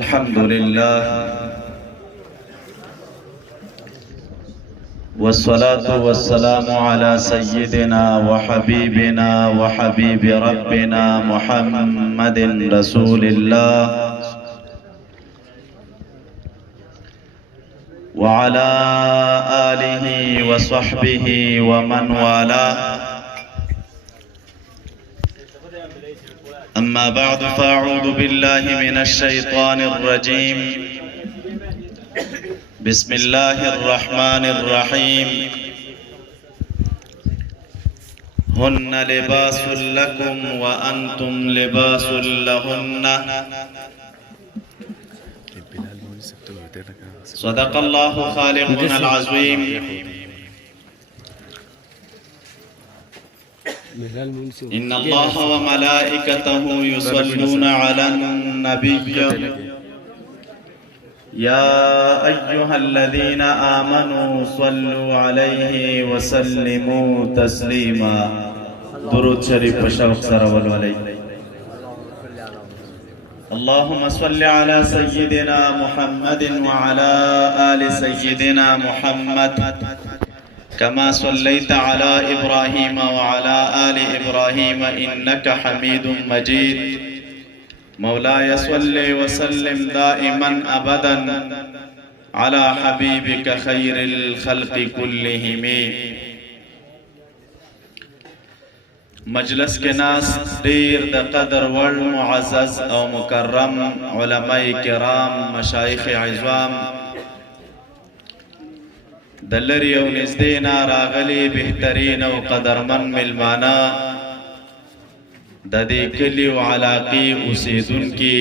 الحمد لله والصلاة والسلام على سيدنا وحبيبنا وحبيب ربنا محمد رسول الله وعلى آله وصحبه ومن والاه. أما بعد فأعوذ بالله من الشيطان الرجيم. بسم الله الرحمن الرحيم. هن لباس لكم وأنتم لباس لهن. صدق الله خالقنا العظيم. إن الله وملائكته يصلون على النبي يا أيها الذين آمنوا صلوا عليه وسلموا تسليما. درود شريف شوق سرول عليه. اللهم صل على سيدنا محمد وعلى آل سيدنا محمد كما صليت على إبراهيم وعلى آل إبراهيم إنك حميد مجيد. مولاي صل وسلم دائما أبدا على حبيبك خير الخلق كلهم. مجلس کے ناس دیر د قدر ور معزز او مکرم علماء کرام مشایخ عظام دلری او نزدینا راغلی بهترین او قدرمن ملمانا د دې کلی او علاقی اوسیدونکي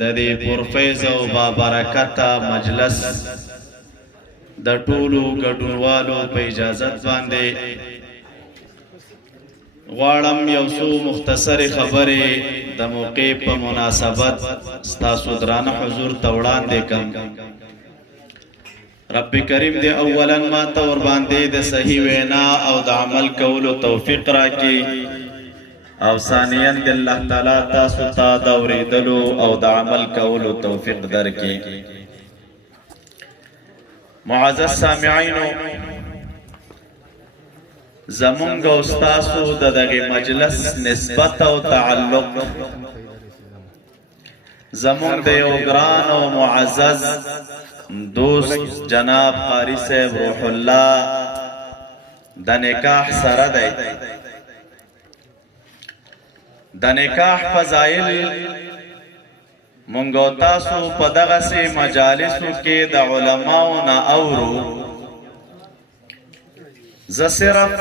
د دې پرفیض او بابرکته مجلس د ټولو ګډونوالو په اجازت باندې غواړم یو څو مختصر خبرې د موقع په مناسبت ستاسو درانه حضور ته وړاندې کوم. رب کریم دې اولا ما ته ور باندې د صحیح وینا او د عمل کولو توفیق راکړي او ثانیاً د الله تعالی تاسو ته د اورېدلو او د عمل کولو توفیق درکړي. معزز سامعینو، زمونږ او ستاسو د دغه مجلس نسبت او تعلق زمونږ د یو ګران او معزز دوست جناب قاری صاحب روح الله د نکاح سره دی. د نکاح فضایل مونږ او تاسو په دغسې مجالسو کې د علماو نه اورو. زه صرف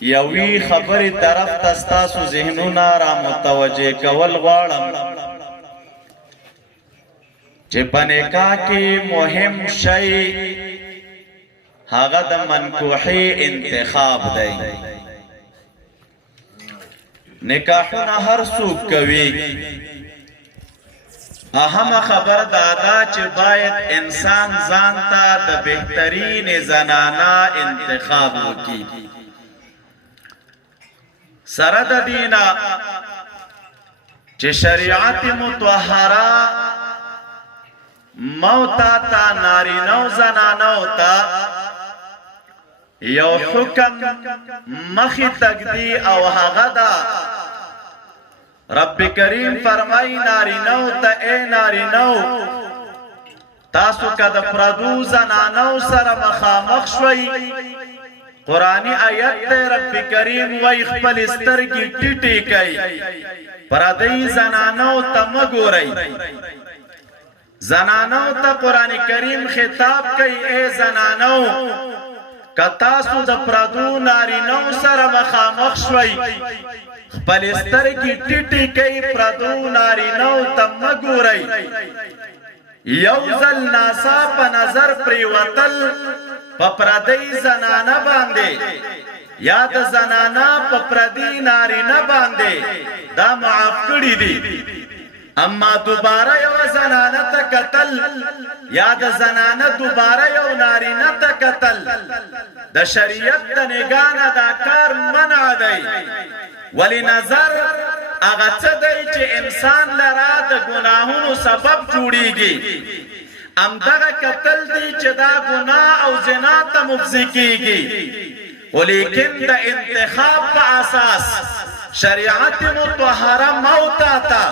یوې خبرې طرف ته ستاسو ذهنونه را متوجه کول غواړم چې په نکاح کې مهم شی هغه د منکوحې انتخاب دی. نکاحونه هر څوک کوي، اهم خبر دا ده چې باید انسان ځان ته د بهترین زنانه انتخاب وکړي. سره د دینه چې شریعت مطهره موتا تا نارینو زنانو تا یو حکم مخی تقدی او هغه دا. رب کریم فرمائی نارینو تا اے نارینو تاسو که د پردو زنانو سره مخامخ شوي، قرآنی آیت تے رب کریم وی خپل سترګې ټیټې کوي، پردی زنانو ته مه ګورئ. زنانو ته قرآن کریم خطاب کوي اے زنانو که تاسو د پردو نارینو سره مخامخ شوي، خپل سترګې ټیټې کوي، پردو نارینو ته مه ګورئ. یو ځل ناڅاپه نظر پرېوتل په پردۍ زنانه باندې یا د زنانه په پردي نارینه باندې دا معاف کړي دي. اما دوباره یو زنانه ته کتل یا د زنانه دوباره یو نارینه ته کتل د شریعت د نگاه نه دا کار منع دی. ولی نظر هغه څه دی چې انسان لره د ګناهونو سبب جوړیږي همدغه کتل دی چې دا ګناه او زنا ته مفضي کیږي ولیکن د انتخاب په اساس شریعت مطهره موتا تا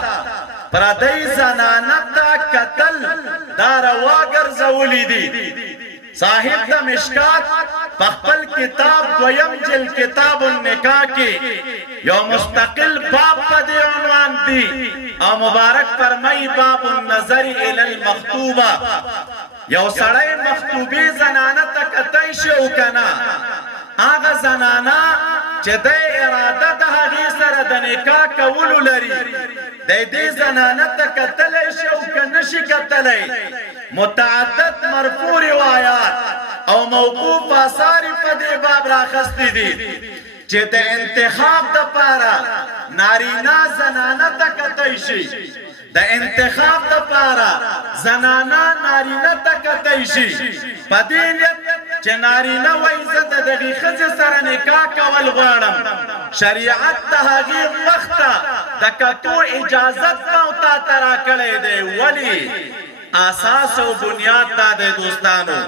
پردی زنانه تا قتل دا روا ګرځولي دي صاحب د مشکات خپل کتاب دویم جلد کتاب النکاح کې یو مستقل باب په دې عنوان دی او مبارک فرمای باب النظر الى المخطوبه یو سړی مخطوبه زنانه ته کتای شو کنه هغه زنانه چې د اراده د هغې سره د نکاح کولو لري د دې زنانه ته کتلی شي او که نشي کتلی متعدد مرفوع روایات او موقوف آثار په دې باب راخستی دي چې د انتخاب دپاره نارینه زنانه ته کتی شي د انتخاب دپاره زنانه نارینه ته کتی شي په دې نیت چې نارینه وایي زه د دغې ښځې سره نکاح کول غواړم شریعت د هغې وخت ته د کتو اجازت ما تا ته راکړی دی ولې اساس او بنیاد دا دی دوستانو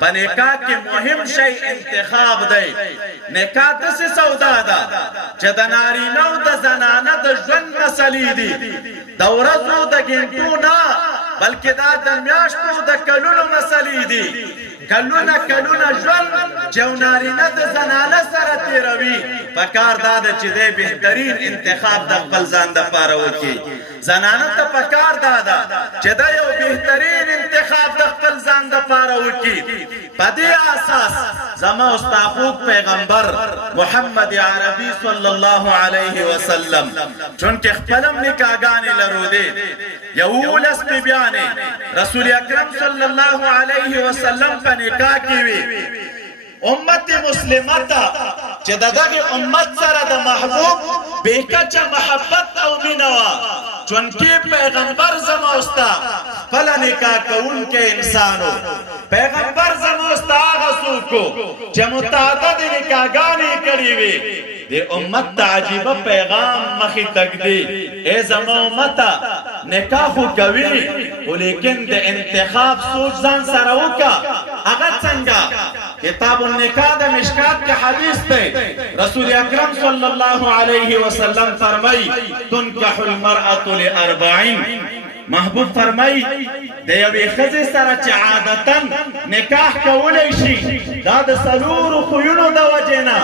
په نکاح کې مهم شی انتخاب دی نکاح داسې سودا ده چې د نارینه او د زنانه د ژوند مسلې دي د ورځو د ګنټو نه بلکې دا د میاشتو د کلونو مسلې دي کلونه ژوند چې نارینه د زنانه سره تیروي پکار دا ده چې دی بهترین انتخاب د خپل ځان دپاره وکړي زنانه ته پکار دا ده چې دا یو بهترین انتخاب د خپل ځان دپاره وکړي په دې اساس زما استاخوک پیغمبر محمد عربي صلی الله علیه وسلم چونکه خپلم نکاحګانې لرو دی یولس بیانې رسول اکرم صلی الله علیه وسلم په نکاح کې وي امت مسلمه ته چې د دغه امت سره د محبوب بېکچه محبت او مینه وه چونکې پیغمبر زما استا خپل نکاح کوونکی انسان و پیغمبر زما استا هغه څوک و چې متعدد نکاحګانې کړې وې د امت ته عجیبه پیغام مخې تږدي ای زما امته نکاح خو کوي خو لیکن د انتخاب سوچ ځان سره وکړه هغه څنګه کتاب النکاح د مشکات کې حدیث دی رسول اکرم صلی الله علیه وسلم فرمای تنکح المرأة لاربعین محبوب فرمای د یوې ښځې سره چې عادتا نکاح کولی شي دا د څلورو خویونو د وجې نه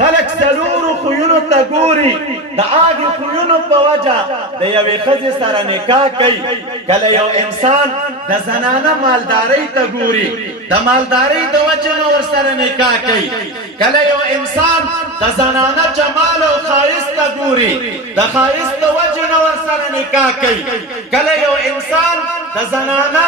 خلک څلورو خویونو ته ګوري د هغې خویونو په وجه د یوې ښځې سره نکاح کوي کله یو انسان د زنانه مالدارۍ ته ګوري د مالدارۍ د وجې نه ورسره نکاح کوي کله یو انسان د زنانه جمال او ښایست ته ګوري د ښایست د وجې نه ورسره نکاح کوي کله یو انسان د زنانه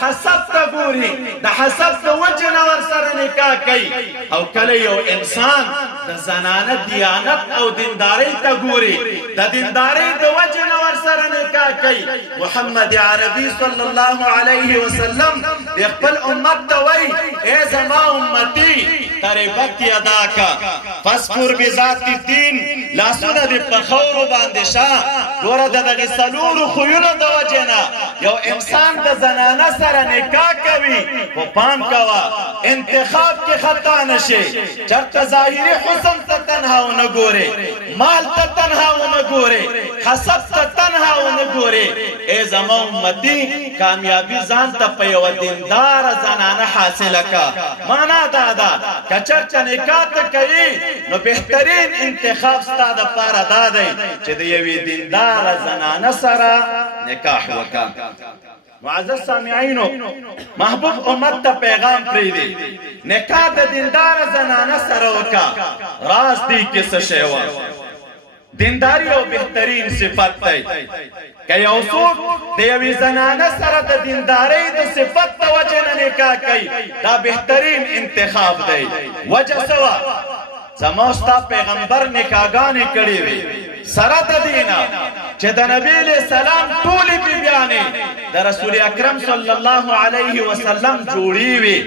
حسب ته ګوري د حسب د وجې نه ورسره نکاح کوي او کله یو انسان د زنانه دیانت او دیندارۍ ته ګوري د دیندارۍ د وجې نه ورسره نکاح کوي محمد عربي صلی الله علیه وسلم د خپل امت ته وایي ای زما امتي تربت ادا کا فاصبر بذات الدین لاسونه دې په خاورو باندې شه ګوره د دغې څلورو خویونو د وجې نه یو انسان د زنانه سره نکاح کوي خو پام کوه انتخاب کې خطا نشي چېرته ظاهري حسن ته تنها ونه ګورې مال ته تنها ونه ګورې حسب ته تنها ونه ګورې ای زما امتي کامیابي ځان ته په یوه دینداره زنانه حاصله که معنا دا ده که چېرته نکاح ته کوي نو بهترین انتخاب ستا دپاره دا دی چې د یوې دینداره زنانه سره نکاح وکړه معزز سامعینو محبوب امت ته پیغام پرېږدي نکاح د دینداره زنانه سره وکړه راز دی کې څه شی وه دینداري یو بهترین صفت دی که یو څوک د یوې زنانه سره د دیندارۍ د صفت د وجې نه نکاح کوي دا بهترین انتخاب دی وجه څه وه زما ستا پیغمبر نکاحګانې کړې وې سره د دې نه چې د نبي علیه السلام ټولې بیبیانې د رسول اکرم صلی الله علیه وسلم جوړې وې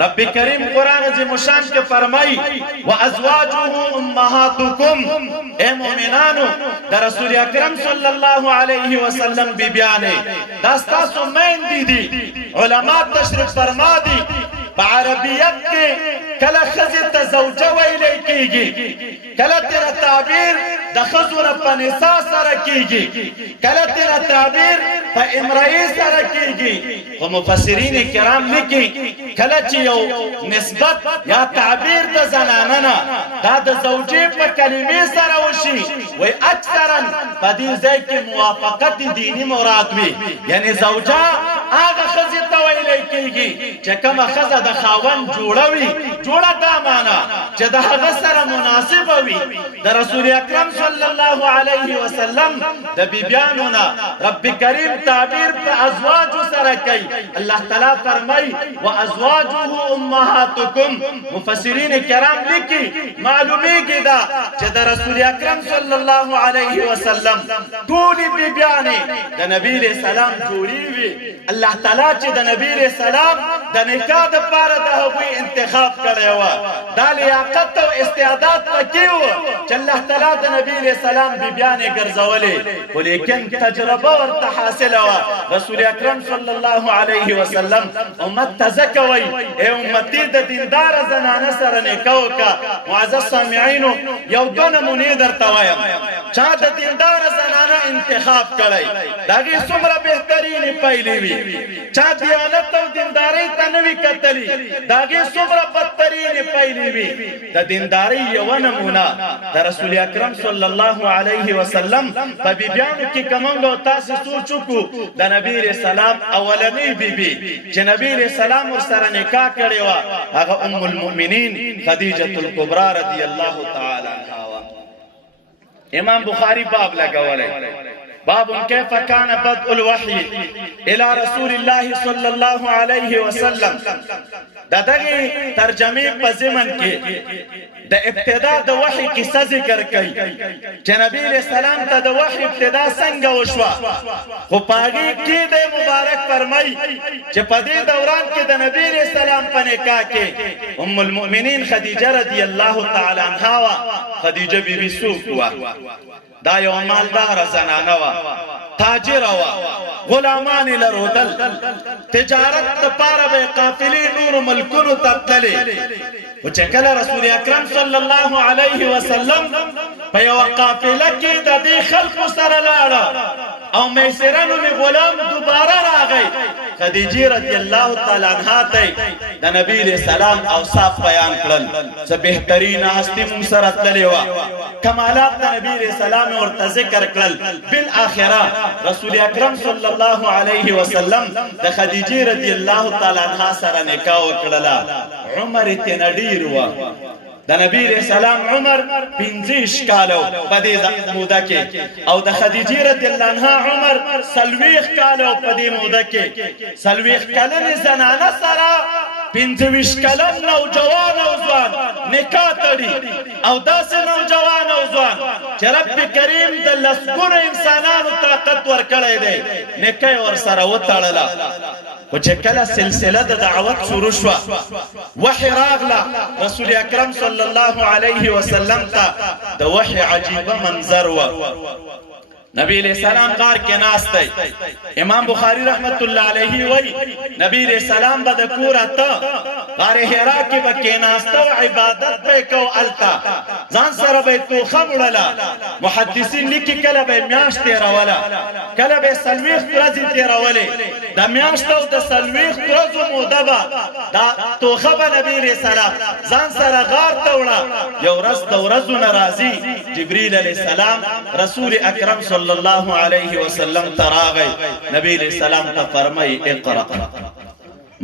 رب کریم قرآن عظیم الشان کے فرمائی وَأَزْوَاجُهُ أُمَّهَاتُكُمْ اے مومنانو دا رسول اکرم صلی اللہ علیہ وسلم بی بیانے داستا سمین دی علماء تشریف فرما دی پا عربیت کے کلا خزی تزوجہ ویلے کی گی کلا تیرا تعبیر دا خزور پا نساء سر کی گی کلا تیرا تعبیر پا امرئی سر کی گی و مفسرین کرام لکی کلا چیو نسبت یا تعبیر دا زناننا دا دا زوجی پا کلمی سر وشی وی اکثرا پا دیزای کی موافقت دینی مراد وی یعنی زوجہ آغا خزی تویلے کی گی چکم خزا دا خاون جوڑوی جوڑا دا مانا چه دا غسر مناسب وی دا رسول اکرم صلی اللہ علیہ وسلم دا بیبیانونا رب کریم تعبیر پہ ازواجو سرکی اللہ تعالیٰ فرمائی وَأَزْوَاجُهُ أُمَّهَاتُكُمْ مفسرین کرام لکی معلومی کی دا چه دا رسول اکرم صلی اللہ علیہ وسلم تولی بیبیانے دا نبی علیہ السلام جوڑی وی اللہ تعالیٰ چه دا نبی علیہ السلام دا نکاح دا پارا دا ہوئی انتخاب کرے ہوا دا لیاقت و استعداد پکی ہوا چه اللہ تعالیٰ دا نبی علیہ السلام بی بیانے گرزولے ولیکن تجربہ ورطا حاصل ہوا رسول اکرم صلی اللہ علیہ وسلم امت تزکوئی اے امتی دا دیندار زنانہ سر نکاو کا معزز سامعینو یو دو نمونی در توایم چاہ دا دیندار زنانہ انتخاب کرے داگی سمرہ بہترینی پہلی وی چاہ دیانت و دینداری تنوی کتلی داگی سمرہ بدترینی پہلی وی دا دینداری یو نمونہ دا رسول اکرم صلی اللہ علیہ وسلم پا بی بیانو کی کمانگو تاسی سوچکو دا نبی علیہ السلام اولنی بی بی چه نبی علیہ السلام اور سر نکاح کرے وا اگا ام المؤمنین خدیجة الکبرى رضی اللہ تعالی عنہ امام بخاری باب لگا والے باب كيف كان بدء الوحي الى رسول الله صلى الله عليه وسلم دا دغی ترجمه په ضمن کې د ابتدا د وحی قصه ذکر کړي چې نبی علیہ السلام ته د وحی ابتدا څنګه وشوه خو پاږي کې د مبارک فرمای چې په دې دوران کې د نبی علیہ السلام په نکاح کې ام المؤمنین خدیجه رضی الله تعالی عنها خدیجه بیبي سوق وا دا یو مالدار زنانه وا تاجر وا غلامان لرودل تجارت تپاره به قافلی نور ملکونو تتلی و چکل رسول اکرم صلی اللہ علیہ وسلم پا یو قافله کی دا دی خلق سر لارا او میسرانو می غلام دوباره راغی خدیجی رضی اللہ تعالی عنہ تی دا نبی علیہ السلام اوصاف بیان کرل سا بہترین ہستی منصرت للیوا کمالات دا نبی علیہ السلام ورطا ذکر کرل بالآخرہ رسول اکرم صلی اللہ علیہ وسلم دا خدیجی رضی اللہ تعالی عنہ سر نکاو کرلا عمر تینا دیر وا دا نبی علیہ السلام عمر 15 کالو پدی مودا کے او دا خدیجی رضی اللہ عنہ عمر 30 کالو پدی مودا کے 30 کلن زنانہ سرا 25 کلن نوجوان او ځوان نکاح تړي او داسې نوجوان او ځوان چې رب کریم د لسګونو انسانانو طاقت ورکړی دی نکاح ورسره وتړله و چه کلا سلسله دا دعوت شروع شوا وحی راغلا رسول اکرم صلی اللہ علیہ وسلم تا دا وحی عجیب منظر وا نبی علیہ السلام غار کے ناستے امام بخاری رحمت اللہ علیہ وی نبی علیہ السلام با دکورا تا غار حرا کی با کے ناستا و عبادت بے کو علتا زان سر بے تو خبرلا محدثین لکی کلا بے میاش تیرا ولا کلا بے سلویخ ترازی تیرا ولی دا میاشتا و دا سلویخ ترازو مودبا دا تو خبر نبی علیہ السلام زان سر غار توڑا یو رس دو رزو نرازی جبریل علیہ السلام رسول اکرم صلی اللہ علیہ وسلم تراغی نبی علیہ السلام تا فرمائی اقرأ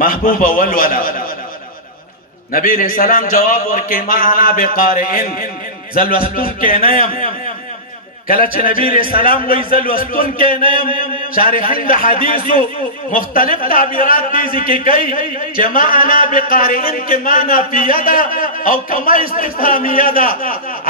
محبوب والولا نبی علیہ السلام جواب ورکی ما انا بقارئن زلوستون کے نیم کله چې نبی علیہ السلام وایي زه لوستونکی نه یم شارحین د حدیثو مختلف تعبیرات دې ذکر کوي چې ما انا بقارئین کې ما نافیه ده او کما استفهامیه ده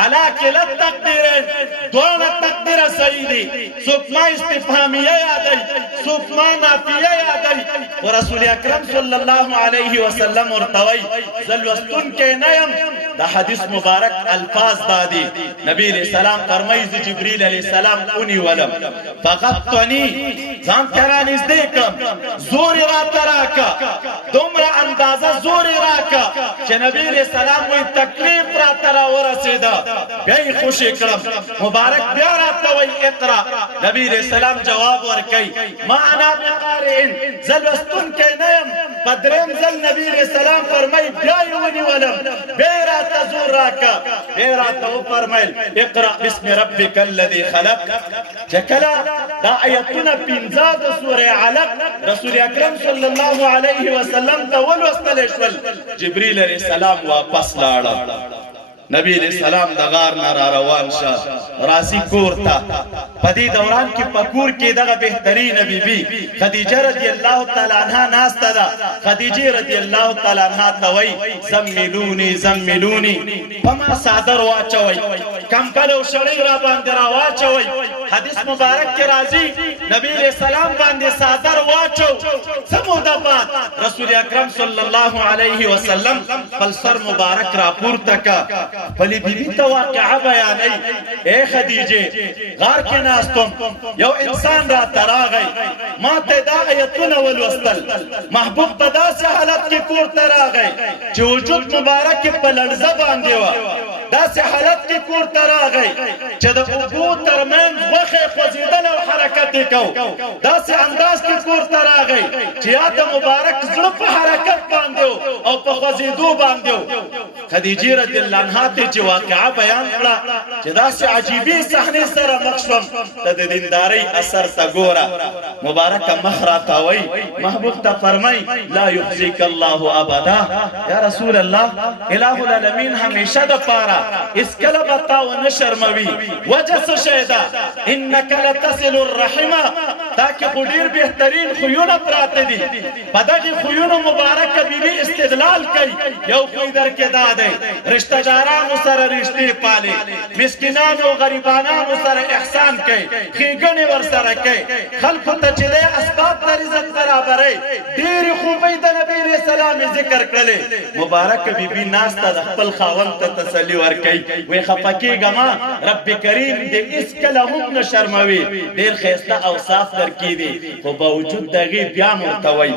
علا کلا التقدیرین دواړه تقدیره صحیح دي څوک ما استفهامیه یادوي څوک ما نافیه یادوي و رسول اکرم صلی الله علیه وسلم ورته وایي زه لوستونکی نه یم د حدیث مبارک الفاظ دا دي نبی علیہ السلام فرمایي زه جبریل علیہ السلام ونیولم فغطني ځان ته رانږدې کړم زور یې راته راکړه دومره اندازه زور یې راکړه چې نبی علیہ السلام وایي تکلیف راته راورسېده بیا یې خوشې کړم مبارک بیا راته وایي اقرا نبی علیہ السلام جواب ورکوي ما انا بقارئ زه لوستونکی نه یم په درېیم ځل نبی علیہ السلام فرمایي بیا یې ونیولم بیا یې راته زور راکړه بیا یې راته وفرمیل اقرا بسم ربک الذي خلق چې کله دا آیتونه پنځه د سورې علق رسول اکرم صلی الله علیه وسلم ته ولوستلی شول جبریل علیہ السلام واپس لاړه نبی علیہ السلام د غار نه را روان شه راځي کور ته په دې دوران کې په کور کې دغه بهترینه بیبي خدیجه رضی الله تعالی عنها ناسته ده خدیجه رضی الله تعالی عنها ته وایي زملوني زملوني په ما صادر واچوئ کمپل او شړۍ را باندې را واچوئ حدیث مبارک کې راځي نبی علیہ السلام باندې صادر واچو څه موده بعد رسول اکرم صلی الله علیه وسلم خپل سر مبارک را پورته کړ خپلې بیبي ته واقعه بیانوي ای خدیجې غار کې ناستم یو انسان راته راغی ما ته دا آیتونه ولوستل محبوب په داسې حالت کې کور ته راغی چې وجود مبارک یې په لړزه باندې وه داسې حالت کې کور ته راغی چې د اوبو ترمنځ غوښې خوځېدل او حرکت یې کو داسې انداز کې کور ته راغی چې یا د مبارک زړه په حرکت باندې او په خوځېدو باندې خدیجې رضی الله عنها ته چې واقعه بیان کړه چې داسې عجیبې صحنې سره مخ شوم ته د دیندارۍ اثر ته ګوره مبارکه مخ راته وایي محبوب ته فرمایي لا یخزیک الله ابدا یا رسول الله اله العالمین همیشه دپاره اسکله به تا ونه شرموي وجه څه شی ده انک لتصل الرحمه تا کې خو ډېر بهترین خویونه پراته دي په دغې خویونو مبارکه بیبي استدلال کوي یو خوی درکې دا دی رشته دارانو سره رشتې پالي مسکینانو او غریبانانو سره احسان کوي ښېګڼې ورسره کوي خلکو ته چې دی اسباب د رزق برابروي ډېرې خوبۍ د نبي علیه السلام یې ذکر کړلې مبارکه بیبي ناسته د خپل خاوند ته تسلي ورکوي وایي خفه کېږه ما رب کریم دې هېڅکله هم نه شرموي ډېر ښایسته اوصاف درکې دي خو باوجود د هغې بیا هم ورته وایي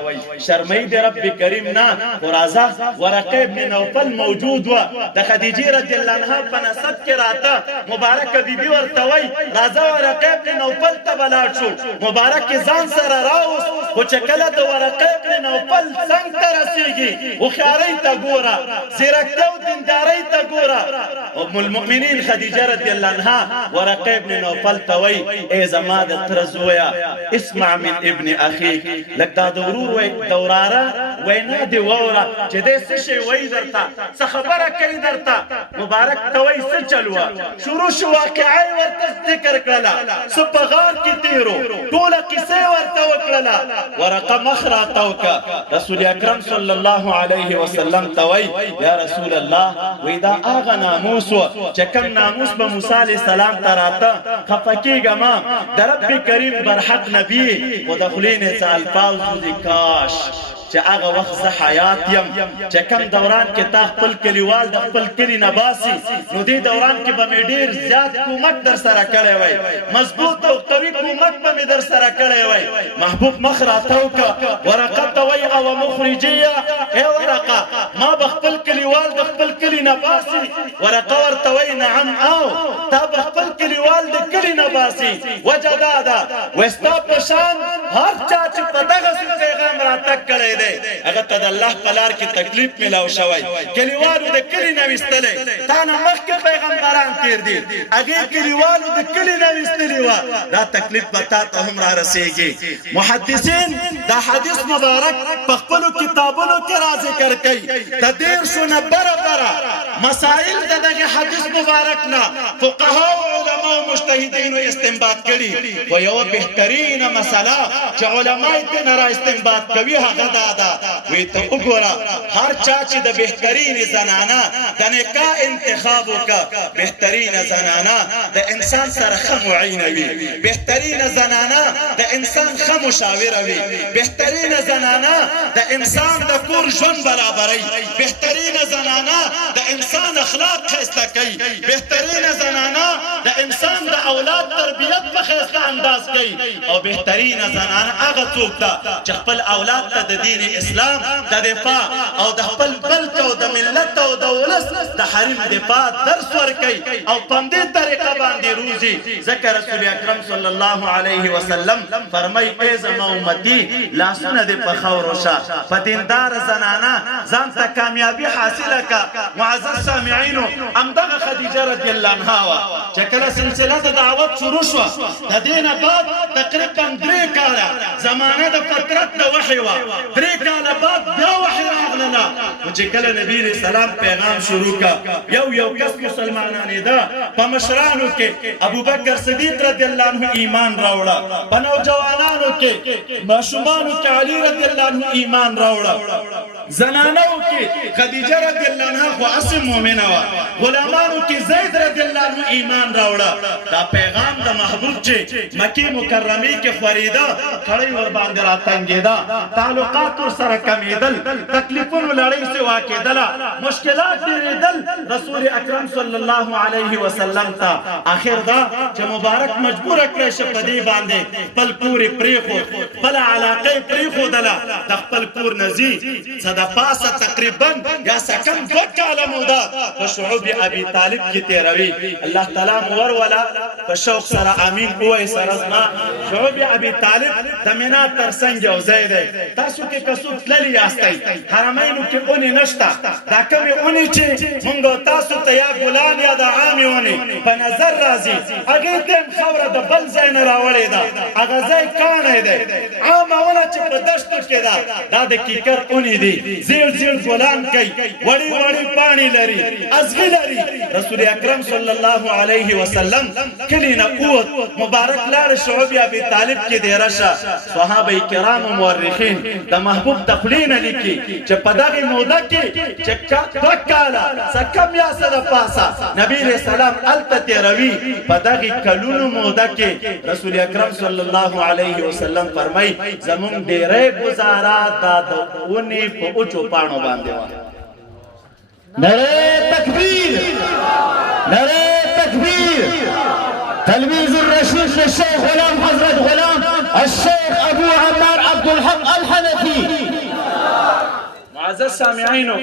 شرموي د رب کریم نه خو راځه ورقه ابن نوفل موجود وه د خدیجې رضی الله عنها په نسب کې راته مبارکه بیبي ورته وایي راځه ورقه ابن نوفل ته به لاړ شو مبارک یې ځان سره راوست خو چې کله د ورقه ابن نوفل څنګ ته رسېږي هوښیارۍ ته ګوره زیرکتیا او دیندارۍ ته ګوره ام المؤمنین خدیجه رضی الله عنها ورقه ابن نوفل ته وایي ای زما د تره زویه اسمع من ابن اخیک لږ دا د ورور د وراره وینا دې واوره چې دی څه شی وایي درته څه خبره کوي درته مبارک ته وایي څه چل وه شروع شو واقعه یې ورته ذکر کړله څه په غار کې تېرو ټوله قصه یې ورته وکړله ورقه مخ راته وکړه رسول اکرم صلی الله علیه وسلم ته وایي یا رسول الله وایي دا هغه ناموس و چې کوم ناموس به موسی علیه السلام ته راته خفه کېږه ما د رب کریم برحق نبي و د خولې نه څه الفاظ دي کاش چې هغه وخت زه حیات یم چې کوم دوران کې تا خپل کلیوال د خپل کلي نه باسي نو دې دوران کې به مې ډېر زیات کومک در سره کړی وی مضبوط او قوي کومک به مې در سره کړی وی محبوب مخ راته وکړه ورقه ته وایي او مخرجیه ای ورقه ما به خپل کلیوال د خپل کلي نه باسي ورقه ورته وایي نعم او تا به خپل کلیوال د کلي نه باسي وجه دا ده وایي ستا په شان هر چا چې په دغسې پیغام راتګ کړی هغه ته د الله په لار کې تکلیف میلاو شوی کلیوالو د کلي نه ویستلی تا نه مخکې پیغمبران تېر دي هغې کلیوالو د کلي نه ویستلي وه دا تکلیف به تا ته هم را رسېږي محدثین دا حدیث مبارک په خپلو کتابونو کې را ذکر کوي د دېرشو نه بره مسائل د دغې حدیث مبارک نه فقها او علما علماء مجتهدینو استنباط کړي و یو بهترینه مسله چې علما یې نه را استنباط کوي هغه دا ده وی ته وګوره هر چا چې د بهترین زنانه د نکاح انتخاب وکړه بهترین زنانه د انسان سره ښه معینه وي بهترین زنانه د انسان ښه مشاوره وي بهترین زنانه د انسان د کور ژوند برابروي بهترین زنانه د انسان اخلاق ښایسته کوي بهترین زنانه د انسان د اولاد تربیت په ښایسته انداز کوي او بهترین زنانه هغه څوک ده چې خپل اولاد ته د دین اسلام د دفاع او د خپل ملک او د ملت او د ولس د حریم دفاع درس ورکوي او په همدې طریقه باندې روزي ځکه رسول اکرم صلی الله علیه وسلم فرمایي ای زما امتي لاسونه دې په خاورو شه په دیندار زنانه ځان ته کامیابي حاصله کړه معزز سامعینو همدغه خدیجه رضی الله عنها وه چې کله سلسله د دعوت شروع شوه د دې نه بعد تقریبا 3 کاله زمانه د فترت د وحي وه 3 کاله بعد بیا وحي راغلله نو چې کله نبی علیه السلام پیغام شروع کړه یو کس مسلمانانېده په مشرانو کې ابوبکر صدیق رضی الله عنه ایمان راوړه په نوجوانانو کې ماشومانو کې علی رضی الله عنه ایمان راوړه زنانو کې خدیجه رضی الله عنها خو اصل مؤمنه وه غلامانو کې زید رضی الله عنه ایمان راوړه دا پیغام د محبوب چې مکې مکرمې کې خورېده کړۍ ورباندې راتنګېده تعلقات ورسره کمېدل تکلیفونو لړۍ سوا کېدله مشکلات ډېرېدل رسول اکرم صلی الله علیه وسلم ته آخر دا چې مبارک مجبوره کړی شه په دې باندې خپل کور یې پرېښود خپله علاقه یې پرېښودله د خپل کور نه ځي څه د پاسه تقریبا یا سکم 2 کاله موده په شعوب ابي طالب کې تېروي الله تعالی مو وروله په شوق سره امین ووایي سره زما شعوب ابي طالب د مینا تر څنګ یو ځای دی تاسو کې که څوک تللي یاستئ حرمینو کې اونې نشته دا کومې اونې چې مونږ تاسو ته یا ګلان یا د عامې اونې په نظر راځي هغې ته هم خاوره د بل ځای نه راوړې ده هغه ځای کاڼی دی عامه ونه چې په دشتو کې ده دا د کیکر اونې دي زیړ ګلان کوي وړې وړې پاڼې لري ازغي لري رسول اکرم صلی الله علیه وسلم کلي نه ووت مبارک لاړ شعوب ابي طالب کې دیره شه صحابه کرام مورخین د محبوب د خولې نه لیکي چې په دغې موده کې چې 2 کاله څه کم یا څه د پاسه نبي علیه السلام هلته تېروي په دغې کلونو موده کې رسول اکرم صلی الله علیه وسلم فرمایي زمونږ ډېری ګزاره دا د ونې په اوچو پاڼو باندې وه نعرہ تکبیر نعرہ تکبیر تلمیذ الرشید للشیخ غلام حضرت غلام الشیخ ابو عمار عبدالحق الحنفی معزز سامعینو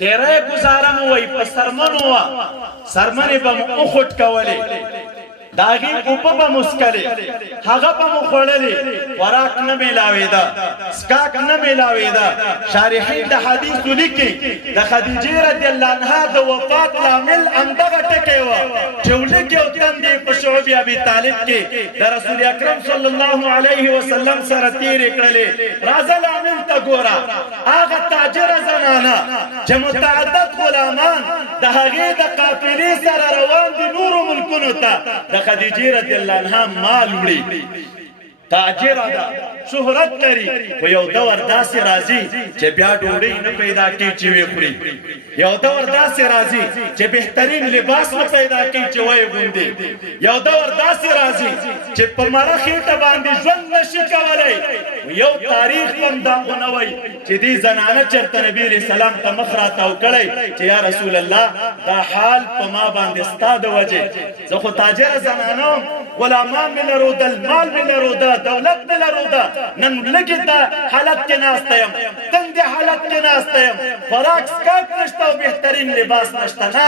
ډېری ګزاره مو وایي په سرمنو وه سرمنې به مو وخوټ کولې د هغې اوبه به مو څکلې هغه به مو خوړلې خوراک نه میلاوېده څکاک نه میلاوېده شارحین د حدیثو لیکي د خدیجې رضی الله عنها د وفات لامل همدغه ټکی وه چې ولږې او تندې په شعوب ابي طالب کې د رسول اکرم صلی الله علیه وسلم سره تېرې کړلې راځه لامل ته ګوره هغه تاجره زنانه چې متعدد غلامان د هغې د قافلې سره روان دي نورو ملکونو ته د خدیجې رضی الله عنها مال وړي تاجره ده شهرت لري خو یو دور داسې راځي چې بیا ډوډۍ نه پیدا کوي چې ویې خوري یو دور داسې راځي چې بهترین لباس نه پیدا کوي چې ویې ګوندي یو دور داسې راځي چې په مړه خېټه باندې ژوند نشي کولی یو تاریخ هم دا ونه وایي چې دې زنانه چېرته نبي علیه السلام ته مخ راتاو کړی چې یا رسول الله دا حال په ما باندې ستا د وجې زه خو تاجره زنانه وم غلامان مې لرودل مال مې لروده دولت مې لروده نن لږې دا حالت کې ناسته یم تندې حالت کې ناسته یم خوراک څښاک نشته او بهترین لباس نشته نه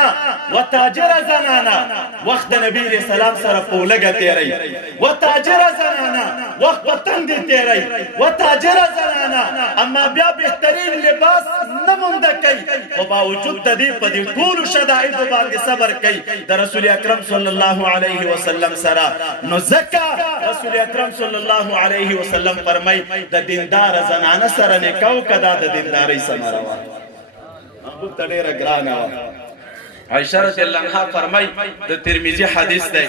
و تاجره زنانه وخت د نبي علیه السلام سره په لږه تېروي و تاجره زنانه وخت په تندې تېروي و تاجره زنانه اما بیا بهترین لباس نه مونده کوي خو باوجود د دې په دې ټولو شدایدو باندې صبر کوي د رسول اکرم صلی الله علیه وسلم سره نو ځکه رسول اکرم صلی الله علیه وسلم فرمای د دیندار زنانه سره نکاح کدا د دیندارۍ ثمره وه محبوب ته ډېره ګرانه وه عائشہ رضی اللہ عنہا فرمائی د ترمذی حدیث دی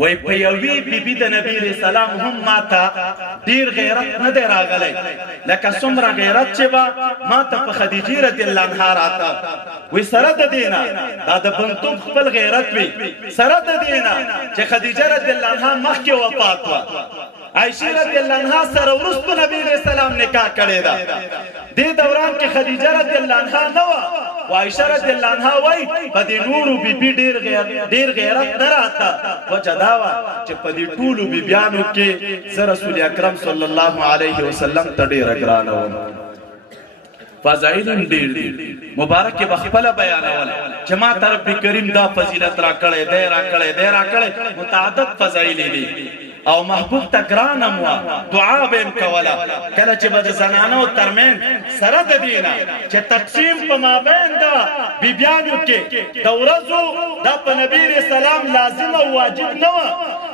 وای په یوې بیبي د نبی علیہ السلام هم ماته ډیر غیرت نه دی راغلی لکه څومره غیرت چې به ماته په خدیجې رضی الله عنها راته وی سره د دې نه دا د بنتوب خپل غیرت وي سره د دې نه چې خدیجه رضی الله عنها مخکې وفات وه عائشہ رضی اللہ عنہا سره وروسته نبی علیہ السلام نکاح کړی دا دې دوران کې خدیجه رضی الله عنها نه وه او عائشہ رضی الله عنها وایي په دې نورو بیبي ډېر غیرت نه راته وجه دا وه چې په دې ټولو بیبیانو کې زه رسول اکرم صلی الله علیه وسلم ته ډېره ګرانه وم فضائل هم ډېر دي مبارک به خپله بیانول چې ما ته رب کریم دا فضیلت راکړی دی راکړی متعدد فضایل دي او محبوب ته ګرانه مو دعا به هم کوله کله چې به د زنانو ترمنځ سره د دې نه چې تقسیم په مابین د بیبیانو کې د ورځو دا په نبي علیہ السلام لازم او واجب نه وه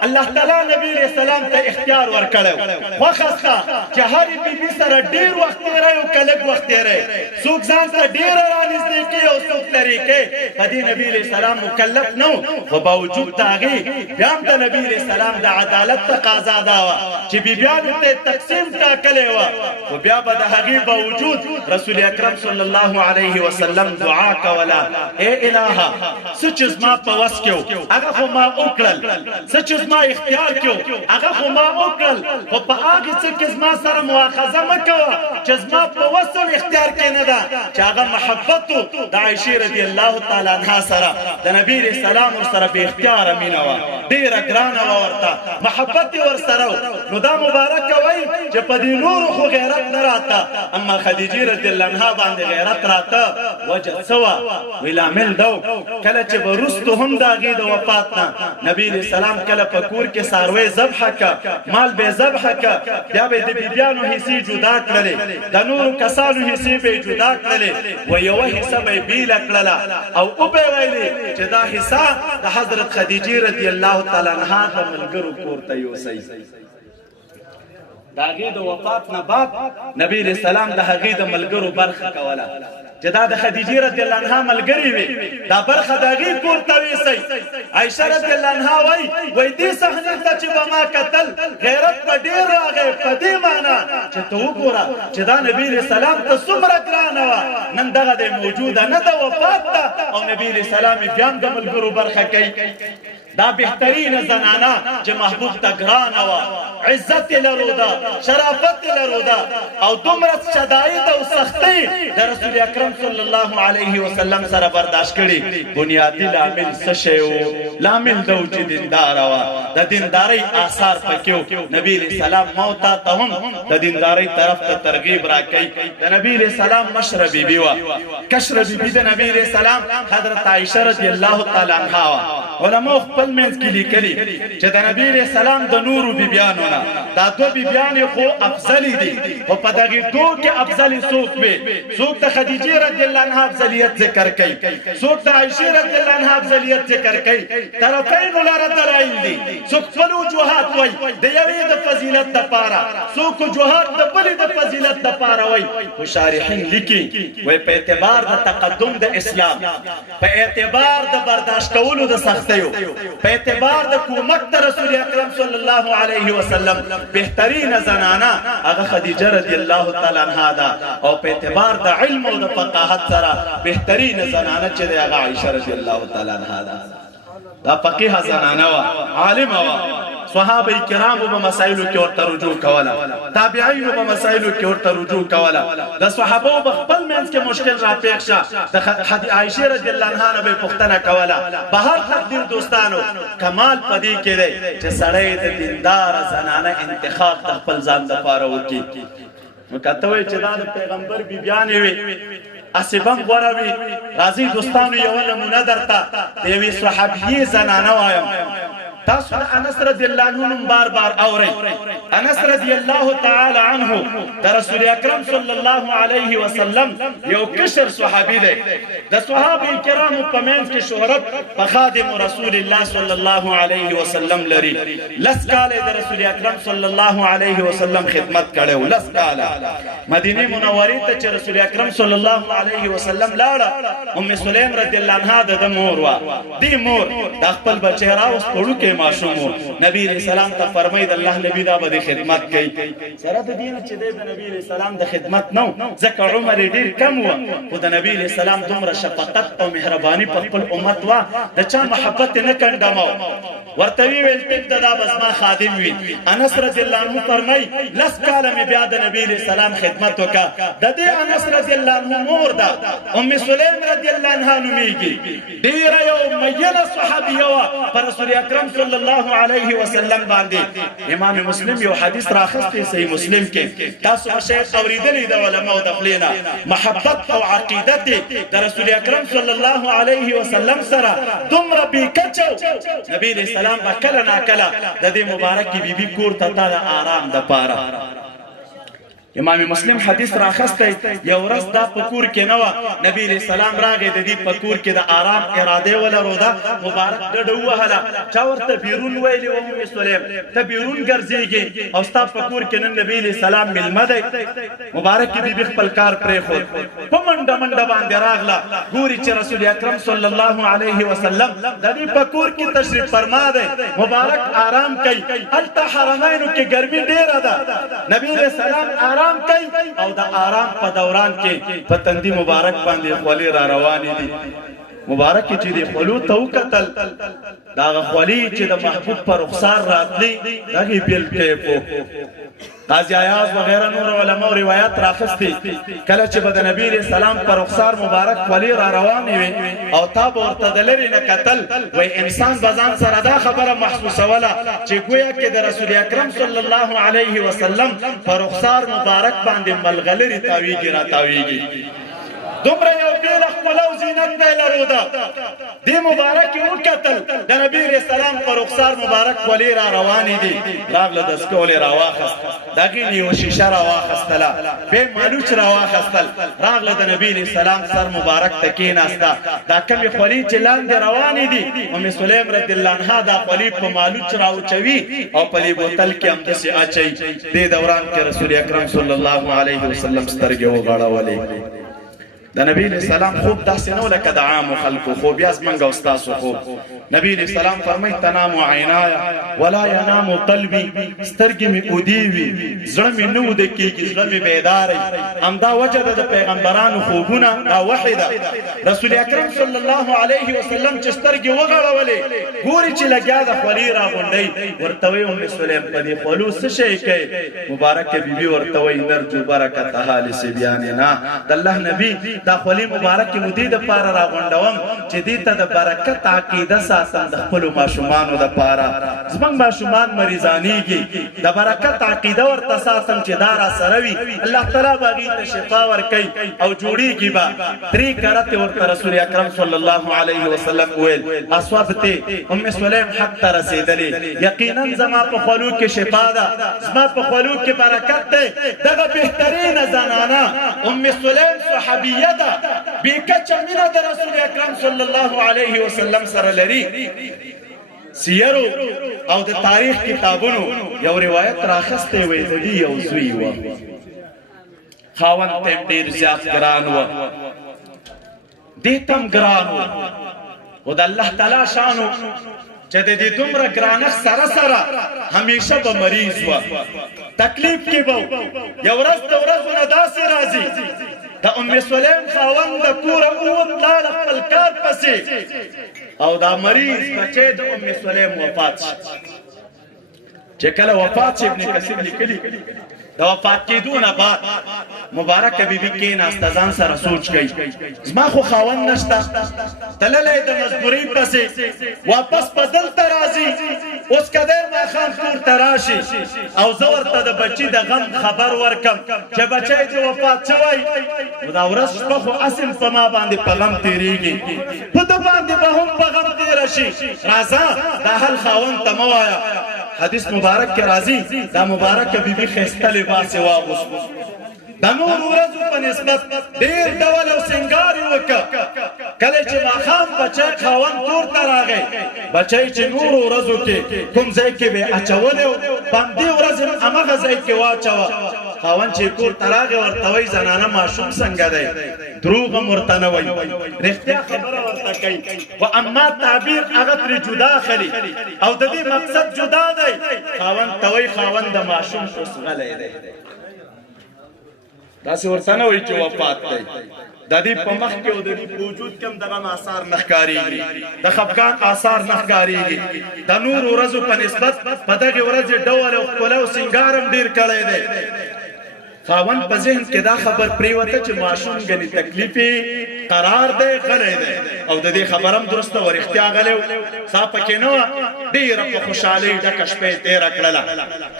الله تعالی نبی علیہ السلام ته اختیار ورکړی خوښه شته چې هرې بیبي سره ډېر وخت تېری او که لږ وخت تېری څوک ځان ته ډېره رانږدې کوي او څوک لرې کوي په دې نبي علیہ السلام مکلف نه و خو باوجود د هغې بیا هم د نبي علیہ السلام د عدالت تقاضا دا وه چې بیبیانو ته تقسیم ټاکلی وه خو بیا به د هغې باوجود رسول اکرم صلی الله علیه وسلم دعا کوله ای الهه څه چې زما په وس کې و هغه خو ما وکړل څه چې زما اختیار کې و هغه خو ما وکړل خو په هغې څه کې زما سره مواخذه مه کوه چې زما په وس او اختیار کې نه ده چې هغه محبت و د عایشې رضی الله تعالی عنها سره د نبي علیہ السلام ورسره بې اختیاره مینه وه ډېره ګرانه وه ورته محبت ورسره نو دا مبارک وای چې په دې نورو خو غیرت نه راته اما خدیجه رضی الله عنها باندې غیرت راته وجه څه وه وی لامل دا کله چې به وروستو هم د هغې د وفات نه نبي علیہ السلام کله په کور کې څاروی ذبحه که مال به یې ذبحه که بیا به یې د بیبیانو حصې جدا کړلې د نورو کسانو حصې به یې جدا کړلې و یوه حصه به یې بیله کړله او وبه یې ویلې چې دا حصه د حضرت خدیجې رضی الله تعالی عنها د ملګرو کور ته یوسئ د هغې د وفات نه بعد نبي علیہ السلام د هغې د ملګرو برخه کوله چې دا د خدیجې رضی الله عنها ملګرې وي دا برخه د هغې کور ته ویسئ عایشه رضی الله عنها وایي دې صحنې ته چې به ما کتل غیرت به ډېر راغی په دې معنا چې ته وګوره چې دا نبي علیہ السلام ته څومره ګرانه وه نن دغه دی موجوده نه ده وفات ده او نبي علیہ السلام یې بیا هم د ملګرو برخه کوي دا بهترینه زنانه چې محبوب ته ګرانه وه عزت یې لرو ده شرافت یې لرو ده او دومره شداید او سختۍ د رسول اکرم صلی الله علیه وسلم سره برداشت کړي بنیادي لامل څه شی و لامل ده چې دینداره وه د دیندارۍ آثار پکې و نبي علیہ السلام موتا ته هم د دیندارۍ طرف ته ترغیب راکوي د نبي علیہ السلام مشره بیبي وه کشره بیبي د نبي علیہ السلام حضرت عایشه رضی الله تعالی عنها وه علماء خپل منځ کې لیکلي چې د نبي علیہ السلام د نورو بیبیانو نه دا دوه بیبیانې خو افضلې دي خو په دغې دوه کې افضلې څوک وي څوک د خدیجې رضی الله عنها افضلیت ذکر کوي څوک د عایشې رضی الله عنها افضلیت ذکر کوي طرفینو لره دلایل دي څوک خپل وجوهات وایي د یوې د فضیلت دپاره څوک وجوهات د بلې د فضیلت دپاره وایي خو شارحین لیکي وایي په اعتبار د تقدم د اسلام په اعتبار د برداشت کولو د سختیو په اعتبار د کومک د رسول اکرم صلی الله علیه وسلم بهترینه زنانه هغه خدیجه رضی الله تعالی عنها ده او په اعتبار د علم او د فقاهت سره بهترینه زنانه چې ده هغه عایشه رضی الله تعالی عنها ده دا فقیه زنانه وه عالمه وه صحابه کرامو په مسایلو کې ورته رجوع کوله تابعینو په مسایلو کې ورته رجوع کوله د صحابو په خپل منځ کې مشکل راپېښ شه د عایشې رضی الله عنها نه به یې پوښتنه کوله بهر تقدیر دوستانو کمال په دې کې دی چې سړی د دینداره زنانه انتخاب د خپل ځان دپاره وکړي نو که ته وایې چې دا د پیغمبر بیبیانې وي اسبم غوره وي راځئ دوستانو یوه نمونه درته د یوې صحابیې زنانه وایم تاسو د انس رضی الله عنه بار بار اورئ انس رضی الله تعالی عنه د رسول اکرم صلی الله علیه وسلم یو کشر صحابي دی د صحابه کرامو په منځ کې شهرت په خادم رسول الله صلی الله علیه وسلم لري لس کاله د رسول اکرم صلی الله علیه وسلم خدمت کړو لس کاله مدینه منوره ته چې رسول اکرم صلی الله علیه وسلم لاړه ام سلیم رضی الله عنها د مور وا دی مور د خپل بچی راوس پړو کې ماشوم نبی رسول الله ته فرمایي الله نبی دا به خدمت کوي سره د دین چې د نبی رسول الله د خدمت نو ځکه عمر ډیر کم و خو د نبی رسول الله دومره شفقت او مهرباني په خپل امت وا د چا محبت نه کندمو ورته ویل ټیک دا بس ما خادم وي انس رضی الله عنه فرمایي لس کاله می بیا د نبی رسول الله خدمت وکا د دې انس رضی الله عنه مور دا ام سلیم رضی الله عنها نومیږي ډیر یو مینه صحابیه وا پر رسول اکرم صلی الله علیه وسلم باندې امام مسلم یو حدیث راخسته صحیح مسلم کې تاسو شیخ اوریدلې د علماء د خپلنا محبت او عقیدت د رسول اکرم صلی الله علیه وسلم سره دومره بیکچو نبی رسول الله کله نا کله د دې مبارک بیبي کور ته د آرام د پاره امام مسلم حدیث راخسته یو ورځ دا پکور کې نو نبی رسول الله راغی د دې پکور کې د آرام اراده ولرو دا مبارک ډډ وهله چا ورته بیرون ویلی و ام سلیم ته بیرون ګرځېږي او ستا پکور کې نن نبی رسول الله ملمه دی مبارک بیبي خپل کار پرې خو په منډه منډه باندې راغله ګوري چې رسول اکرم صلی الله علیه وسلم د دې پکور کې تشریف فرما دی مبارک آرام کوي هلته حرمینو کې ګرمي ډیره ده نبی رسول الله آرام کوي او د آرام په دوران کې په تندي مبارک باندې خولي را روانې دي مبارک چې دی خلو تو قتل دا خولي چې د محبوب پر رخسار راتلی دغه بیل ټیپو قاضی عیاض وغیرہ نور علماء روایت راخستی کله چې بد نبی رسول الله پر رخسار مبارک خولي را روانې وي او تاب ورته دلری نه قتل وای انسان بزان سره دا خبره محسوسه ولا چې گویا کې د رسول اکرم صلی الله علیه وسلم پر رخسار مبارک باندې ملغلری تاویږي را تاویږي دومره یو بیل خپل او زینت نه لرو دا دی مبارک یو قتل د نبی رسول الله پر رخسار مبارک ولی را روانې دي راغله د سکول را واخست دغه نیو شیشه را واخستله به مالوچ را واخستل راغله د نبی رسول الله سر مبارک تکین استا دا کم خلی چې لاندې روانې دي ام سلیم رضی الله عنها دا خلی په مالوچ راوچوي او په بوتل کې هم دسي اچي د دوران کې رسول اکرم صلی الله علیه وسلم سترګې وغړولې د نبی رسول الله خوب داسې نو لکه د عام خلکو خوب یاس منګه استاسو خوب نبی رسول الله فرمای تنام عینایا ولا ينام قلبي سترګې می اودي وي زړه می نو د کیږي زړه می بیدار امدا وجد د پیغمبرانو خوبونه دا وحیده رسول اکرم صلی الله علیه وسلم چې سترګې وغړولې ګوري چې لګیا د خولي را غونډي ورته وي ام سلیم په دې خلوص شي کوي مبارک بیبي ورته وي نرجو برکت حال سی بیاننا د الله نبی دا خلی مبارک مودی د پاره را غونډوم چې دې ته د برکت عقیده ساتم د خپل ماشومانو د پاره زمونږ ماشومان مریضانیږي د برکت عقیده ورته ساتم چې دا را سره وي الله تعالی باغی ته شفا ورکړي او جوړیږي با درې کرته ورته رسول اکرم صلی الله علیه وسلم ویل اصوابته ام سلیم حق ته رسیدلې یقینا زما په خلو کې شفا ده زما په خلو کې برکت ده دغه بهترینه زنانه ام سلیم صحابیه بیکچ مینا د رسول اکرم صلی الله علیه وسلم سره لري سیرو او د تاریخ کتابونو یو روایت راخسته وي د دې یو زوی و خاوند تم ډیر زیات ګران و دیتم ګران و او د الله تعالی شانو چې د دې دومره ګرانښت سره سره همیشه به مریض و تکلیف کې به یو ورځ د ورځو نه داسې راځي دا ام سلیم خاوند د کور اوت لاړ خپل کار پسې او دا مریض بچی د ام سلیم وفات شي چې کله وفات شي ابن کثیر لیکلی د وفات کېدو نه بعد مبارکه بیبي کېناسته ځان سره سوچ کوي زما خو خاوند نشته تللی د مزدورۍ پسې واپس به دلته راځي اوس که دی ماښام کور ته راشي او زه ورته د بچي د غم خبر ورکم چې بچی دې وفات شوی نو دا ورځ شپه خو اصل په ما باندې په غم تېرېږي په ده باندې به هم په غم تېره شي راځه دا حل خاوند ته مه وایه حدیث مبارک کې راځي دا مبارکه بیبي ښایسته لباس یې واغوست د نورو ورځو په نسبت ډېر ډول او سینګار یې وکړ کله چې ماښام بچی خاوند کور ته راغی بچی چې نورو ورځو کې کوم ځای کې به یې اچولی و په همدې ورځ هم همغه ځای کې واچوه خاوند چې کور ته راغی ورته وایي زنانه ماشوم څنګه دی دروغ هم ورته نه وایي رښتیا خبره ورته کوي خو اما تعبیر هغه ترې جدا اخلي او د دې مقصد جدا دی خاوند ته وایي خاوند د ماشوم اوس غلی دی داسې ورته نه وایي چې وفات دی د دې په مخ کې او د دې په وجود کې هم د غم آثار نه ښکارېږي د خفګان آثار نه ښکارېږي د نورو ورځو په نسبت په دغې ورځې ډول او ښکلا او سینګار هم ډېر کړی دی خاوند په ذهن کې دا خبر پرېوته چې ماشوم ګنې تکلیف قرار دی غلی دی او د دې خبره هم درسته و رښتیا غلی و سا پکې نه وه ډېره په خوشحالۍ ډکه شپه یې تېره کړله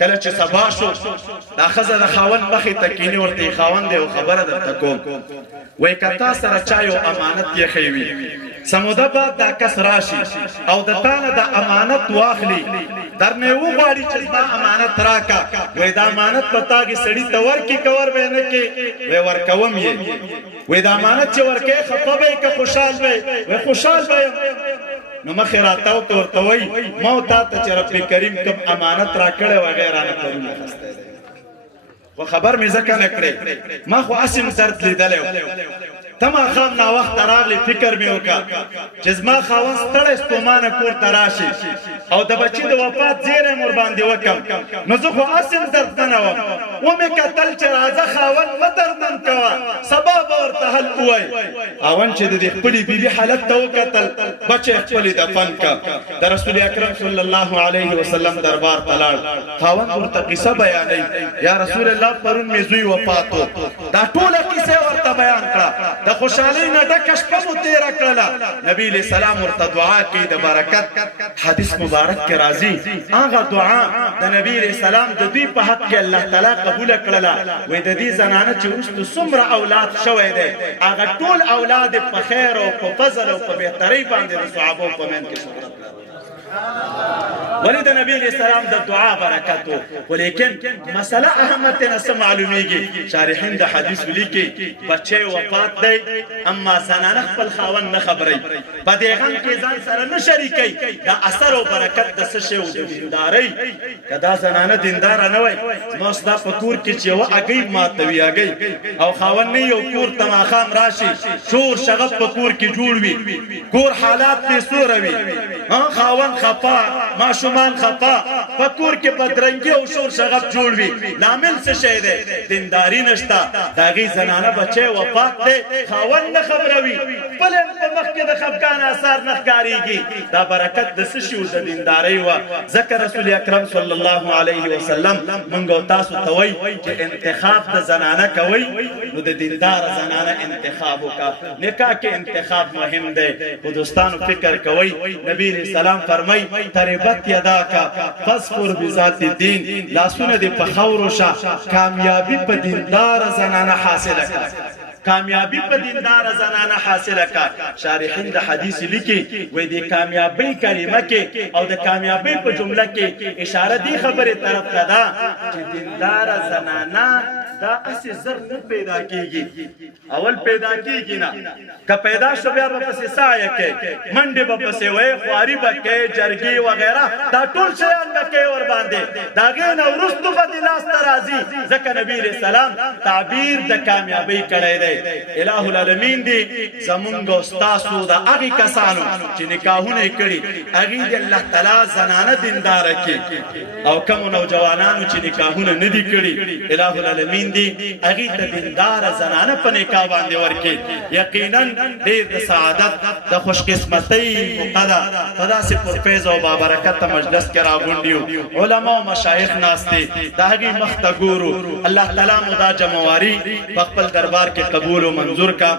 کله چې سبا شو دا ښځه د خاوند مخې ته کښېني ورته یې خاوند دی یو خبره درته کوم وایي که تا سره چا یو امانت ایښی وي سموده بعد دا کس راشي او د تا نه د امانت واخلي درنه یې وغواړي چې زما امانت راکه وایي دا امانت به تا کې سړي ته ورکړي که ور به یې نه کړې وایي ورکوم یې وایي دا امانت چې ورکوې خفه به یې که خوشحال به یې وایي خوشحال به یم نو مخې راتاو که ورته وایي ما و تا ته چې رب کریم کوم امانت راکړی و هغه یې رانه پرون اخیستی دی خو خبر مې ځکه نه کړې ما خو هسې م درد لیدلی و ته ماښام ناوخته راغلی فکر مې وکړه چې زما خاوند ستړی ستومانه کور ته راشي او د بچي د وفات زیری م ورباندې وکړم نو زه خو هسې م دردمنه وم ومې کتل چې راځه خاوند مه دردمن کوه سبا به ورته حل ووایي خاوند چې د دې خپلې بیبي حالت ته وکتل بچی خپلې دفن که د رسول اکرم صلی الله علیه وسلم دربار ته لاړ خاوند ورته قصه بیانوي یا رسول الله پرون مې زوی وفات و دا ټوله کیسه ورته بیان کړه د خوشحالۍ نه ډکه شپه مو تېره کړله نبي علیه السلام ورته دعا کوي د برکت حدیث مبارک کې راځي هغه دعا د نبي علیه السلام د دوی په حق کې الله تعالی قبوله کړله وایي د دې زنانه چې وروسته څومره اولاد شوی دی هغه ټول اولاد یې په خیر او په فضل او په بهترۍ باندې د صحابو په منځ کې شهرت لري ولی د نبی علیہ السلام د دعا برکت و لیکن مسله اهمیت نه څه معلومیږي شارحین د حدیث ولیکي بچی وفات دی اما زنانه خپل خاوند نه خبري په دې غم کې ځان سره نه شریکي دا اثر او برکت د څه شی و د دیندارۍ کدا زنانه دیندار نه وای نو ستا په کور کې چې و اگې ماتوي اگې او خاوند نه یو کور تماخام راشي شور شغب په کور کې جوړ وي کور حالات په سور وي خاوند خفا ماشومان خفا په کور کې بدرنګي او شور شغب جوړ وي لامل څه شی دی دینداري نشته د هغې زنانه بچی وفات دی خاوند نه خبروي خپل په مخ کې د خفګان اثار نه ښکارېږي دا برکت د څه شي و د دیندارۍ وه ځکه رسول اکرم صلی الله علیه وسلم موږ او تاسو ته وایي چې انتخاب د زنانه کوئ نو د دینداره زنانه انتخاب وکړه نکاح کې انتخاب مهم دی خو دوستانو فکر کوئ نبی علیه السلام فرمایي تربت یدا کا فاصبر بذات الدین لاسونه دې په خاورو شه کامیابی په دیندار زنانه حاصله کړه کامیابی په دیندار زنانه حاصله کا شارحین د حدیث لیکي وای د کامیابی کلمه کې او د کامیابی په جمله کې اشاره دی خبره طرف ته ده چې دیندار زنانه دا اسی زر نه پیدا کیږي اول پیدا کیږي نه که پیدا شو بیا به پسې سایه کې منډه به پسې وای خواري به کې جرګي وغیرہ دا ټول شیان به کې ور باندې داګه نو ورستو به لاس ته راځي ځکه نبی رسول الله تعبیر د کامیابی کړی دی الہ العالمین دی زمونږ او ستاسو د هغې کسانو چې نکاحونه یې کړي هغې د الله تعالی زنانه دینداره کړي او کومو نوجوانانو چې نکاحونه نه دي کړي الہ العالمین دی هغې ته دینداره زنانه په نکاح باندې ورکړي یقینا ډېر د سعادت د خوشقسمتۍ موقع ده په داسې پرفیض او بابرکته مجلس کې راغونډ یو علما او مشایخ ناست دي د هغې مخ ته ګورو الله تعالی مو دا جمعواري په خپل دربار کې قبول او منظور کا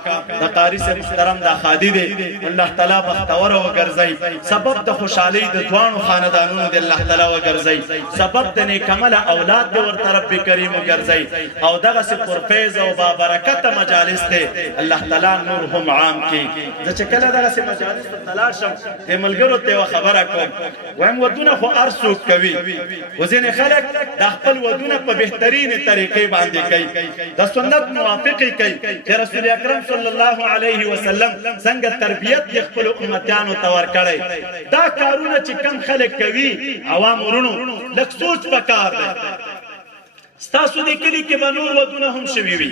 د قاري صاحب محترم دا خادي دی الله تعالی بختور وګرځي سبب د خوشحالۍ د دواړو خاندانونو د الله تعالی وګرځي سبب د نیکمل اولاد د ورته رب کریم وګرځي او دغسې پرفیض او بابرکته مجالس دی الله تعالی نور هم عام کی زه چې کله دغسې مجالس ته تلاړ شم دې ملګرو ته یوه خبره کوم وایم ودونه خو هر څوک کوي و ځینې خلک د خپل ودونه په بهترینې طریقې باندې کوي د سنت موافقې کوي چې رسول اکرم صلی الله علیه وسلم څنګه تربیت د خپلو امتیانو ته ورکړی دا کارونه چې کم خلک کوي عوام ورونو لږ سوچ پکار دی ستاسو دې کلي کې به نور ودونه هم شوي وي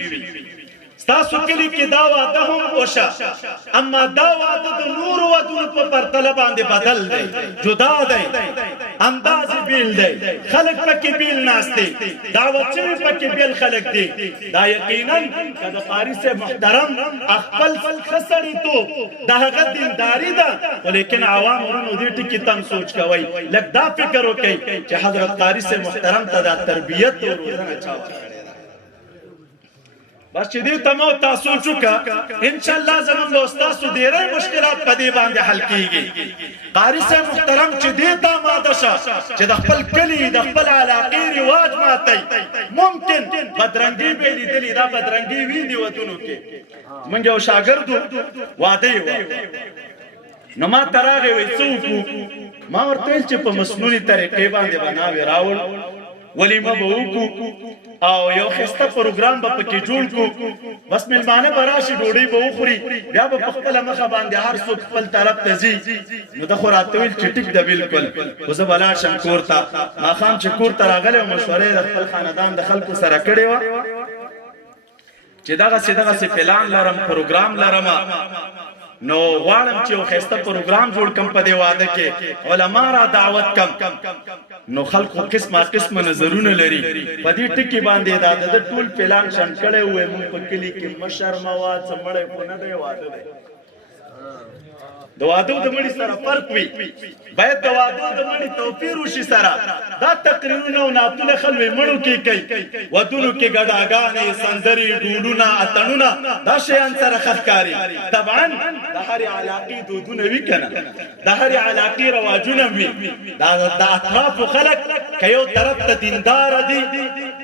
ستاسو کلی کې دا واده هم وشه اما دا واده د نورو ودونو په پرتله باندې بدل دی جدا دی انداز بیل دی خلک پکې بیل ناست دي دعوت شوي پکې بیل خلک دي دا یقینا که د قاري صاحب محترم خپل ښه سړیتوب د هغه دینداري ده خو لیکن عوام ورونو دې ټکي ته هم سوچ کوئ لږ دا فکر وکئ چې حضرت قاري صاحب محترم ته دا تربیت او روزنه چا بس چې دې ته مو تاسو چوکا انشاءالله زمونږ او ستاسو ډېری مشکلات په دې باندې حل کیږي قاري صاحب محترم چې دې ته ماده شه چې د خپل کلي د خپل علاقې رواج ماتئ ممکن بدرنګي به یې لیدلي دا بدرنګي ویني ودونو کې موږ یو شاګرد واده یې وه نو ما ته راغی وایي څه وکړو ما ورته ویل چې په مصنوعي طریقې باندې به ناوې راوړ ولیمه به وکړو او یو ښایسته پروګرام به پکې جوړ کړو بس میلمانه به راشي ډوډۍ به وخوري بیا به په خپله مخه باندې هر څوک خپل طرف ته ځي نو ده خو راته ویل چې ټیک ده بلکل خو زه به لاړ شم کور ته ماښام چې کور ته راغلی وم مشوره یې د خپل خاندان د خلکو سره کړې وه چې دغسې پلان لرم پروګرام لرم نو غواړم چې یو ښایسته پروګرام جوړ کم په دې واده کې علما را دعوت کم نو خلکو قسمه قسمه نظرونه لري په دې ټکي باندې دا د ټول پلان شنډ کړی وی موږ په کلي کې مشر مواد څه مړی خو نه دی واده دی د واده د مړي سره فرق وي باید د واده د مړي توپیر وشي سره دا تقریرونه او نعتونه خلوی مړو کې کوي ودونو کې ګډاګانې سندرې ډولونه اتڼونه دا شیان سره ښه ښکاري طبعا د هرې علاقې دودونه وي که نه د هرې علاقې رواجونه وي دا د اطرافو خلک که یو طرف ته دینداره دي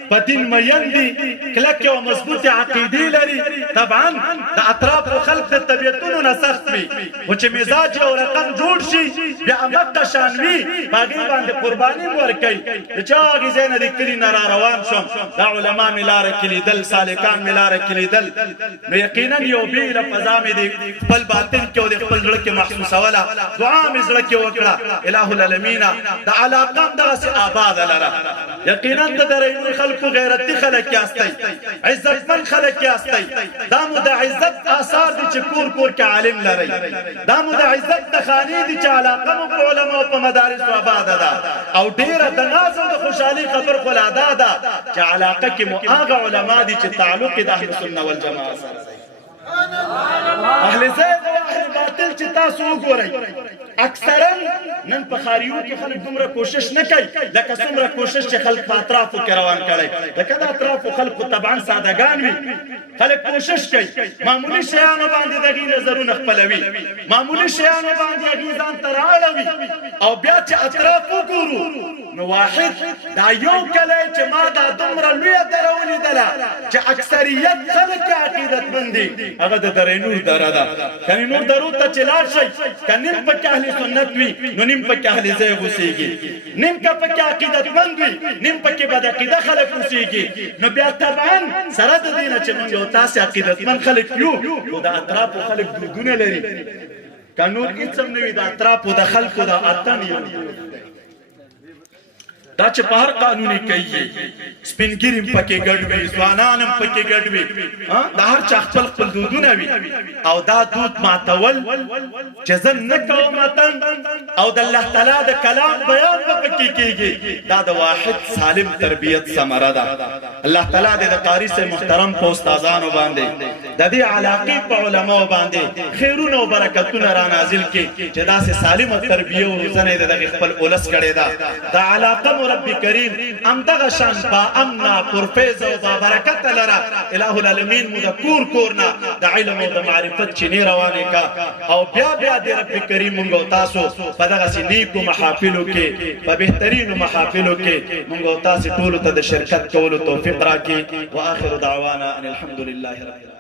په دین مین دي کلکې او مضبوطې عقیدې لري طبعا د اطرافو خلک د طبیعتونو نه سخت وي خو چې مزاج او رقم جوړ شي بیا همدغه شان وي په هغې باندې قرباني هم ورکوي د چا هغې ځای نه د کلي نه را روان شوم دا علما مې لاره کې لیدل سالکان مې لاره کې لیدل نو یقینا یو بېله فضا مې د خپل باطن کې او د خپل زړه کې محسوسوله دعا مې زړه کې وکړه الہ العالمینه د علاقه هم دغسې آباده لره یقینا د درینو خلکو غیرتي خلک یاستئ عزتمند خلک یاستئ دا مو د عزت آثار دي چې کور کور کې عالم لرئ دا مو د عزت د خانې دي چې علاقه مو په علماو په مدارسو آباده ده او ډېره د ناز او د خوشحالۍ خبر خو لا دا ده چې علاقه کې مو هغه علما دي چې تعلق یې د اهل سنه والجماعه سره دی اهل زید او اهل باطل چې تاسو وګورئ اکثرا نن په خاریو کې خلک دومره کوشش نه کوي لکه څومره کوشش چې خلک په اطرافو کې روان کړی لکه د اطرافو خلکو طبعا سادهګان وي خلک کوشش کوي معمولي شیانو باندې د هغې نظرونه خپلوي معمولي شیانو باندې هغې ځان ته رااړوي او بیا چې اطراف وګورو نو واحد دا یو کلی چې ما دا دومره لویه دره ولیدله چې اکثریت خلک یې عقیدتمند دي هغه د درې نور دره ده کنې نور درو ته چې لاړ شئ که نیم پکې اهل سنت وي نو نیم پکې اهل زیغ اوسېږي نیم که پکې عقیدتمند وي نیم پکې بدعقیده خلک اوسېږي نو بیا طبعا سره د دې نه چې موږ یو تاسې عقیدتمند خلک یو خو د اطرافو خلک دودونه لري که نور هېڅ هم نه وي د اطرافو د خلکو د اتڼ یو د دا چې په هر قانوني کوي سپینګری پکې ګډ وي ځوانان هم پکې ګډ وي دا هر چا خپل خپل دودونه وي او دا دود ماتول چې زه نه کوم او د الله تعالی د کلام بیان به پکې کېږي دا د واحد سالم تربیت ثمره ده الله تعالی دې د قاری سے محترم په استادانو باندې د دې علاقې په علماو باندې خیرونه او برکتونه را نازل کړي چې داسې سالمه تربیه او روزنه د خپل اولس کړي ده دا علاقه رب کریم امدغه شان با امنا پرفیز او با برکت لرا الہ العالمین مو د کورنا د علم او د معرفت چینه روانه کا او بیا د رب کریم مونږ تاسو په دغه سنیکو محافلو کې په بهترینو محافلو کې مونږ تاسو ټول ته د شرکت کولو توفیق راکړي واخر دعوانا ان الحمد لله رب العالمین